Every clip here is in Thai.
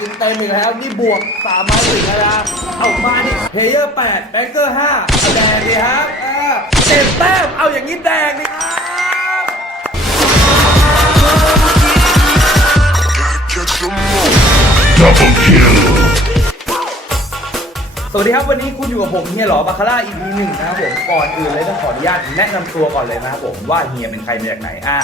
กินเต็มอีกแล้ว นี่บวกสามไม้ติดแล้วนะเอามาดิเพลเยอร์แปดแบงเกอร์ห้าแดงดิครับเออเจ็ดแต้มเอาอย่างนี้แดงดิครับสวัสดีครับวันนี้คุณอยู่กับผมเฮียหลอบาคาร่า EP หนึ่งนะครับผมก่อนอื่นเลยต้องขออนุญาตแนะนำตัวก่อนเลยนะครับผมว่าเฮียเป็นใครมาจากไหนอ่า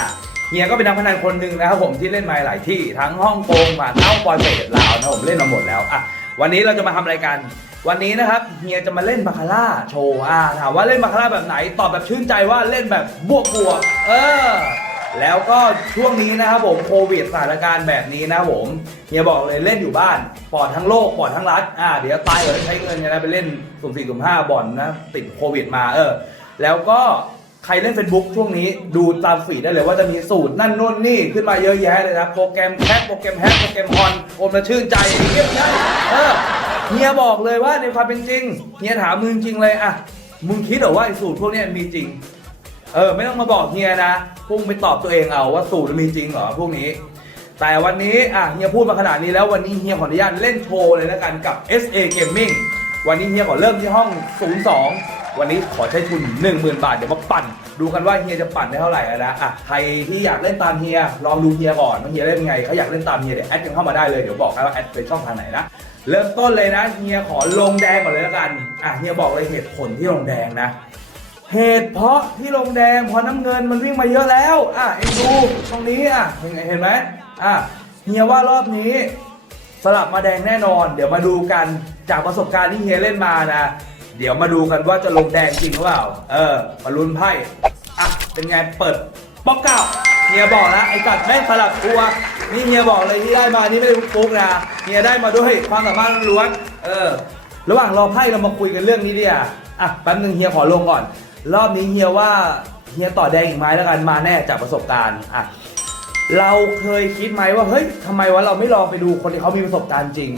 เฮียก็เป็นนักพนันคนหนึ่งนะครับผมที่เล่นมาหลายที่ทั้งฮ่องกงมาเต้าปอยเปตลาวนะผมเล่นมาหมดแล้วอะวันนี้เราจะมาทำอะไรกันวันนี้นะครับเฮียจะมาเล่นบาคาร่าโชว์อ่าถามว่าเล่นบาคาร่าแบบไหนตอบแบบชื่นใจว่าเล่นแบบบวกบวกเออแล้วก็ช่วงนี้นะครับผมโควิดสถานการณ์แบบนี้นะผมเฮียบอกเลยเล่นอยู่บ้านปลอดทั้งโลกปลอดทั้งรัฐอ่าเดี๋ยวตายเดี๋ยใช้เงินนนะไปเล่นสุ่มสี่สุ่มห้าบ่อนนะติดโควิดมาเออแล้วก็ ใครเล่น Facebook ช่วงนี้ดูตามฟีดได้เลยว่าจะมีสูตรนั่นนู่นนี่ขึ้นมาเยอะแยะเลยนะโปรแกรมแคปโปรแกรมแฮกโปรแกรมฮอนโอมละชื่นใจเงียบใช่เออเฮียบอกเลยว่าในความเป็นจริงเฮียถามมึงจริงเลยอะมึงคิดเหรอว่าไอ้สูตรพวกเนี้ยมีจริง เออ ไม่ต้องมาบอกเฮียนะพวกมึงไปตอบตัวเองเอาว่าสูตรมันมีจริงเหรอพวกนี้ แต่วันนี้อะเฮียพูดมาขนาดนี้แล้ววันนี้เฮียขออนุญาตเล่นโชว์เลยแล้วกันกับ SA Gaming วันนี้เฮียขอเริ่มที่ห้อง 02 วันนี้ขอใช้ทุน 10,000 บาท เดี๋ยวมาปั่น ดูกันว่าเฮียจะปั่นได้เท่าไหร่อะนะอะใครที่อยากเล่นตามเฮียลองดูเฮียก่อนว่าเฮียเล่นไงเขาอยากเล่นตามเฮียเดี๋ยวแอดกันเข้ามาได้เลยเดี๋ยวบอกให้ว่าแอดเป็นช่องทางไหนนะเริ่มต้นเลยนะเฮียขอลงแดงก่อนเลยแล้วกันอะเฮียบอกเลยเหตุผลที่ลงแดงนะเหตุเพราะที่ลงแดงเพอน้ำเงินมันวิ่งมาเยอะแล้ว อะเอ็งดูตรงนี้อะเห็นเห็นไหมอะเฮียว่ารอบนี้ สลับมาแดงแน่นอน เดี๋ยวมาดูกันจากประสบการณ์ที่เฮียเล่นมานะ เดี๋ยวมาดูกันว่าจะลงแดงจริงหรือเปล่า เออ มาลุ้นไพ่ อะ เป็นไง เปิดป๊อกเก้าเฮียบอกนะไอ้กัดแม่งสลับตัว นี่เฮียบอกเลยที่ได้มานี่ไม่ได้ฟุกนะเฮียได้มาด้วยความสามารถล้วน เออ ระหว่างรอไพ่เรามาคุยกันเรื่องนี้ดิอะอะแป๊บนึงเฮียขอลงก่อน รอบนี้เฮียว่าเฮียต่อแดงอีกไม้แล้วกันมาแน่จากประสบการณ์อะเราเคยคิดไหมว่าเฮ้ยทำไมวะเราไม่ลองไปดูคนที่เขามีประสบการณ์จริง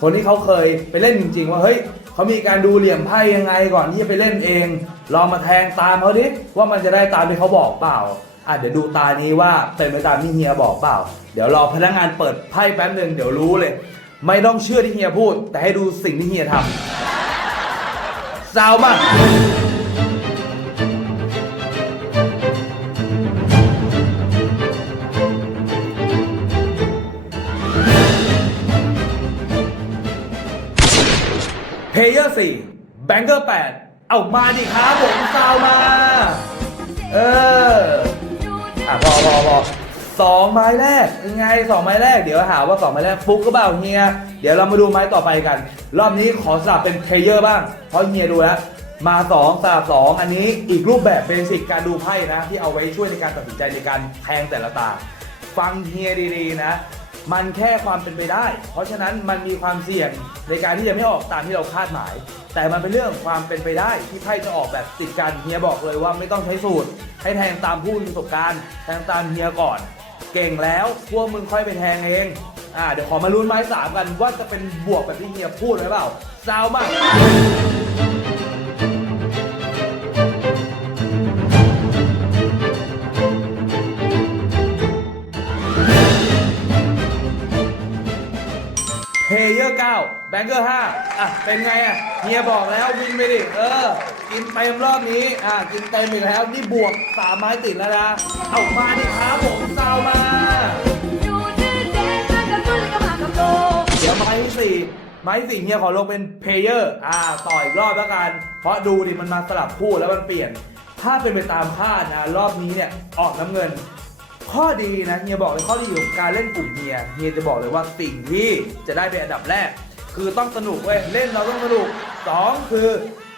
คนที่เขาเคยไปเล่นจริง ๆ ว่าเฮ้ย เขามีการดูเหลี่ยมไพ่ยังไงก่อนที่จะไปเล่นเอง ลองมาแทงตามเขาดิว่ามันจะได้ตามที่เขาบอกเปล่าอะเดี๋ยวดูตานี้ว่าเป็นไปตามที่เฮียบอกเปล่า เดี๋ยวรอพนักงานเปิดไพ่แป๊บหนึ่งเดี๋ยวรู้เลย ไม่ต้องเชื่อที่เฮียพูด แต่ให้ดูสิ่งที่เฮียทำซาวมา ร์สี่แบงเกอร์แปดเอามาดิครับผมซาวมา เอออะพอพอพอสองไม้แรกยังไงสองไม้แรกเดี๋ยวหาว่าสองไม้แรกฟุกก็เปล่าเฮียเดี๋ยวเรามาดูไม้ต่อไปกัน รอบนี้ขอสลับเป็นเพลเยอร์บ้าง เพราะเฮียดูแล้วมาสองสลับสองอันนี้อีกรูปแบบเบสิกการดูไพ่นะ ที่เอาไว้ช่วยในการตัดสินใจในการแทงแต่ละตา ฟังเฮียดีๆนะ มันแค่ความเป็นไปได้ เพราะฉะนั้นมันมีความเสี่ยงในการที่จะไม่ออกตามที่เราคาดหมาย แต่มันเป็นเรื่องความเป็นไปได้ที่ไพ่จะออกแบบติดกันเฮียบอกเลยว่าไม่ต้องใช้สูตร ให้แทงตามผู้มีประสบการณ์แทงตามเฮียก่อน เก่งแล้วพวกมึงค่อยไปแทงเองอ่าเดี๋ยวขอมาลุ้นไม้สามกันว่าจะเป็นบวกแบบที่เฮียพูดหรือเปล่าซาวมาก เพเยอร์9แบงเกอร์5อะเป็นไงอะเฮียบอกแล้ววินไปดิเออ กินเต็มรอบนี้อะกินเต็มอีกแล้วนี่บวกสามไม้ติดแล้วนะเอามาดิครับผมซาวมาเดี๋ยวไม้ที่สี่ไม้สี่เฮียขอลงเป็นเพลเยอร์อ่าต่ออีกรอบแล้วกัน เพราะดูดิมันมาสลับคู่แล้วมันเปลี่ยน ถ้าเป็นไปตามคาดนะรอบนี้เนี่ยออกน้ำเงิน ข้อดีนะเฮียบอกเลยข้อดีของการเล่นกลุ่มเฮียเฮียจะบอกเลยว่าสิ่งที่จะได้เป็นอันดับแรก คือต้องสนุกเว้ยเล่นเราต้องสนุกสองคือ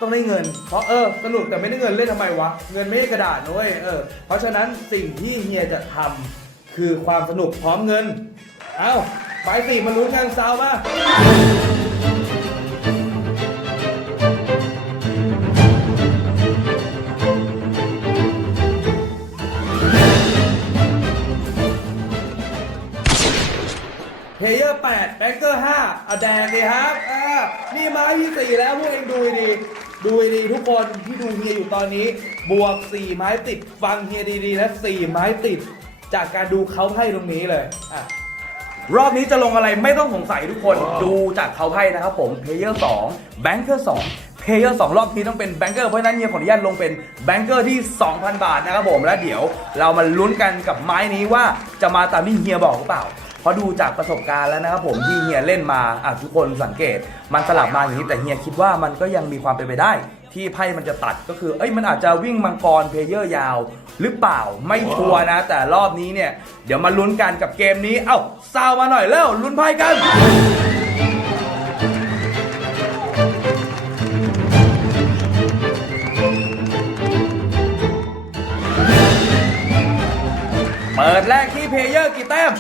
ต้องได้เงิน เพราะเออสนุกแต่ไม่ได้เงินเล่นทำไมวะเงินไม่ใช่กระดาษนะเว้ยเออเพราะฉะนั้นสิ่งที่เฮียจะทำคือความสนุกพร้อมเงิน เอ้าไปสี่มาลุ้นกันซาวมา เพลเยอร์8แบงเกอร์5เอาแดงเลยครับอ่านี่ไม้ที่4แล้วพวกเองดูดีดูดีทุกคนที่ดูเฮียอยู่ตอนนี้ บวก4ไม้ติดฟังเฮียดีๆนะ4ไม้ติด จากการดูเขาให้ตรงนี้เลยอะ รอบนี้จะลงอะไรไม่ต้องสงสัยทุกคนดูจากเขาไพ่นะครับผมเพลเยอร์2แบงเกอร์2เพลเยอร์2รอบนี้ต้องเป็นแบงเกอร์เพราะฉะนั้นเฮียขออนุญาตลงเป็นแบงเกอร์ที่ 2,000 บาทนะครับผมแล้วเดี๋ยวเรามาลุ้นกันกับไม้นี้ว่าจะมาตามที่เฮียบอกหรือเปล่า เพราะดูจากประสบการณ์แล้วนะครับผมที่เฮียเล่นมาอะทุกคนสังเกต มันสลับมาอย่างนี้แต่เฮียคิดว่ามันก็ยังมีความเป็นไปได้ ที่ไพ่มันจะตัดก็คือเอ้ยมันอาจจะวิ่งมังกรเพลเยอร์ยาว หรือเปล่าไม่ชัวร์นะ แต่รอบนี้เนี่ยเดี๋ยวมาลุ้นกันกับเกมนี้เอ้าซาวมาหน่อยแล้วลุ้นไพ่กันเปิดแรกที่เพลเยอร์กี่แต้ม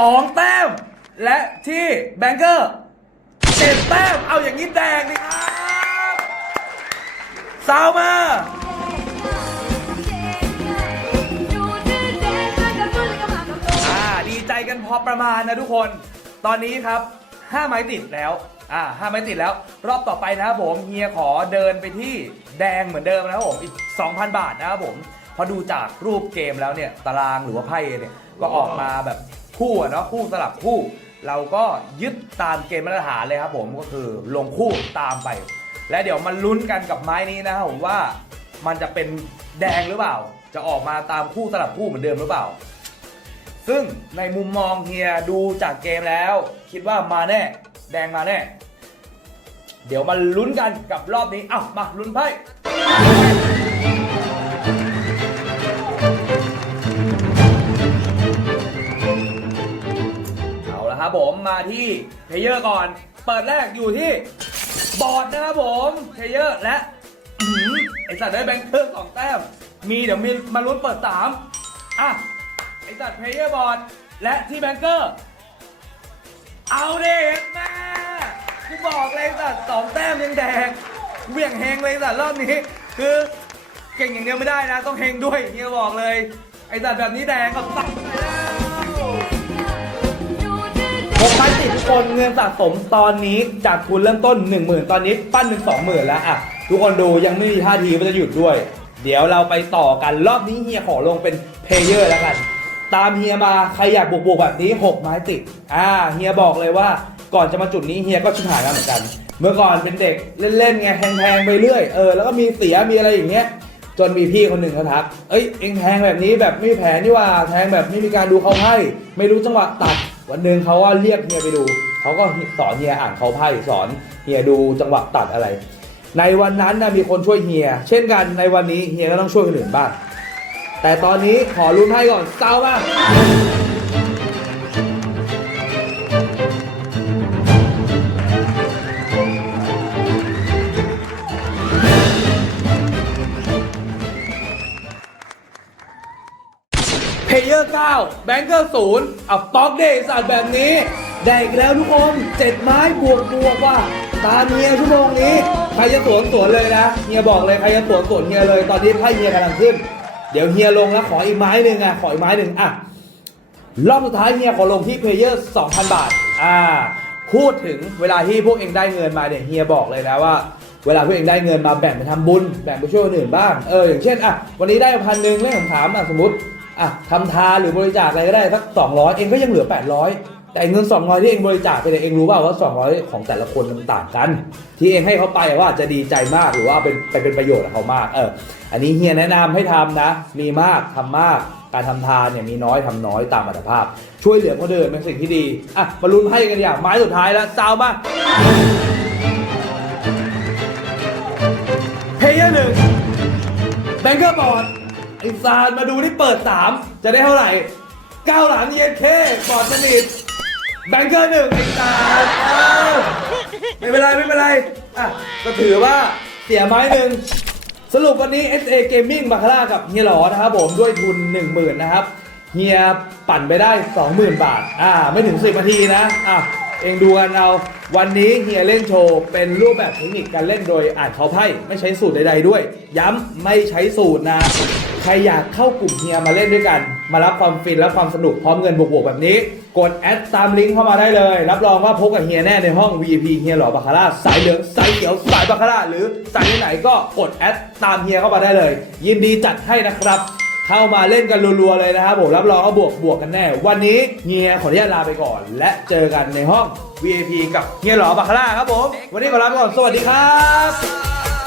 สองแต้ม และที่แบงเกอร์เจ็ดแต้ม เอาอย่างนี้แดงดิครับซาวมา อ่า ดีใจกันพอประมาณนะทุกคน ตอนนี้ครับ 5 ไม้ติดแล้ว อ่าห้าไม้ติดแล้ว รอบต่อไปนะครับผม เฮียขอเดินไปที่แดงเหมือนเดิมนะครับผม อีก 2,000 บาทนะครับผม พอดูจากรูปเกมแล้วเนี่ย ตารางหรือว่าไพ่เนี่ย ก็ออกมาแบบ คู่อะเนาะคู่สลับคู่ เราก็ยึดตามเกมมาตรฐานเลยครับผมก็คือลงคู่ตามไป และเดี๋ยวมาลุ้นกันกับไม้นี้นะครับผมว่ามันจะเป็นแดงหรือเปล่า จะออกมาตามคู่สลับคู่เหมือนเดิมหรือเปล่า ซึ่งในมุมมองเฮียดูจากเกมแล้ว คิดว่ามาแน่ แดงมาแน่ เดี๋ยวมาลุ้นกันกับรอบนี้อ้าวมาลุ้นไพ่ เอาละครับผมมาที่เพเยอร์ก่อน เปิดแรกอยู่ที่บอร์ดนะครับผมเพเยอร์และอื้อหือไอสัตว์ได้แบงค์เครื่องสองแต้มมีเดี๋ยวมีมาลุ้นเปิดสามอะไอสัตว์เพเยอร์บอร์ดและที่แบงเกอร์ เอาเด็กแม่กูบอกเลยสัตว์สองแต้มยังแดงเหวี่ยงเฮงเลยสัตว์รอบนี้ คือเก่งอย่างเดียวไม่ได้นะ ต้องเฮงด้วยเฮียบอกเลย ไอสัตว์แบบนี้แดงกับสัตว์ คนเงินสะสมตอนนี้จากทุนเริ่มต้น 1 0,000 ตอนนี้ปั้นเป็น20,000แล้วอะทุกคนดูยังไม่มีท่าทีว่าจะหยุดด้วย เดี๋ยวเราไปต่อกันรอบนี้เฮียขอลงเป็นเพลเยอร์แล้วกัน ตามเฮียมาใครอยากบวกๆแบบนี้ 6 ไม้ติดอ่าเฮียบอกเลยว่าก่อนจะมาจุดนี้เฮียก็ชิบหายมาเหมือนกัน เมื่อก่อนเป็นเด็กเล่นๆไงแทงๆไปเรื่อยเออแล้วก็มีเสียมีอะไรอย่างเงี้ยจนมีพี่คนหนึ่งเขาทัก เอ้ย เอ็งแทงแบบนี้แบบไม่มีแผนนี่ว่า แทงแบบไม่มีการดูเขาไพ่ไม่รู้จังหวะตัด วันหนึ่งเขาว่าเรียกเฮียไปดู เขาก็สอนเฮียอ่านเขาไพ่สอนเฮียดูจังหวะตัดอะไร ในวันนั้นนะมีคนช่วยเฮีย เช่นกันในวันนี้เฮียก็ต้องช่วยคนอื่นบ้าง แต่ตอนนี้ขอรุ้นให้ก่อนเศร้ามาก 9 แบงเกอร์0อะป๊อกเดย์สัตว์แบบนี้ ได้อีกแล้วทุกคนเจ็ดไม้บวกบวกว่า ตามเฮียชั่วโมงนี้ ใครจะสวนสวนเลยนะเฮียบอกเลยใครจะสวนสวนเฮียเลยตอนนี้ไพ่เฮียกำลังขึ้น เดี๋ยวเฮียลงแล้วขออีกไม้หนึ่งอะขออีกไม้หนึ่งอะรอบสุดท้ายเฮียขอลงที่เพลเยอร์2,000 บาท อ่า พูดถึงเวลาที่พวกเองได้เงินมาเนี่ยเฮียบอกเลยนะว่าเวลาพวกเองได้เงินมาแบ่งไปทำบุญแบ่งไปช่วยคนอื่นบ้างเอออย่างเช่นอะวันนี้ได้พันหนึ่งเรื่องผมถามอะสมมติ อะทำทานหรือบริจาคอะไรก็ได้สัก200เองก็ยังเหลือ800แต่เงิน200ที่เองบริจาคไปเนี่ยเองรู้เปล่าว่า200ของแต่ละคนมันต่างกัน ที่เองให้เขาไปว่าจะดีใจมากหรือว่าเป็นไปเป็นประโยชน์กับเขามากเอออันนี้เฮียแนะนำให้ทำนะ มีมากทำมากการทำทานเนี่ยมีน้อยทำน้อยตามอัตภาพ ช่วยเหลือคนอื่นเป็นสิ่งที่ดีอะมาลุ้นให้กันอย่างไม้สุดท้ายแล้วซาวมาเพย์หนึ่งแบงเกอร์บอร์ด ไอ้ซานมาดูที่เปิด 3 จะได้เท่าไหร่ก้าวหลังเย็นเคบอดสนิทแบงเกอร์หนึ่งไอ้ซานเอ้าไม่เป็นไรไม่เป็นไรอะก็ถือว่าเสียไม้หนึ่งสรุปวันนี้ SA Gaming บาคาร่ากับเฮียหลอนะครับผมด้วยทุน 10,000 นะครับเฮียปั่นไปได้ 20,000 บาท อ่า ไม่ถึง 10นาทีนะอะ เองดูกันเอาวันนี้เฮียเล่นโชว์เป็นรูปแบบเทคนิคการเล่นโดยอ่านเขาไพ่ไม่ใช้สูตรใด ๆ ด้วย ย้ำไม่ใช้สูตรนะ ใครอยากเข้ากลุ่มเฮียมาเล่นด้วยกัน มารับความฟินและความสนุกพร้อมเงินบวกๆแบบนี้ กดแอดตามลิงก์เข้ามาได้เลย รับรองว่าพบกับเฮียแน่ในห้อง VIP เฮียหล่อบาคาร่าสายเหลืองสายเขียวสายบาคาร่าหรือสายไหนๆก็กดแอดตามเฮียเข้ามาได้เลย ยินดีจัดให้นะครับ เข้ามาเล่นกันรัวๆเลยนะครับผมรับรองว่าบวกบวกกันแน่ วันนี้เฮียขออนุญาตลาไปก่อน และเจอกันในห้อง VIP กับเฮียหลอบาคาร่าครับผม วันนี้ขอลาไปก่อนสวัสดีครับ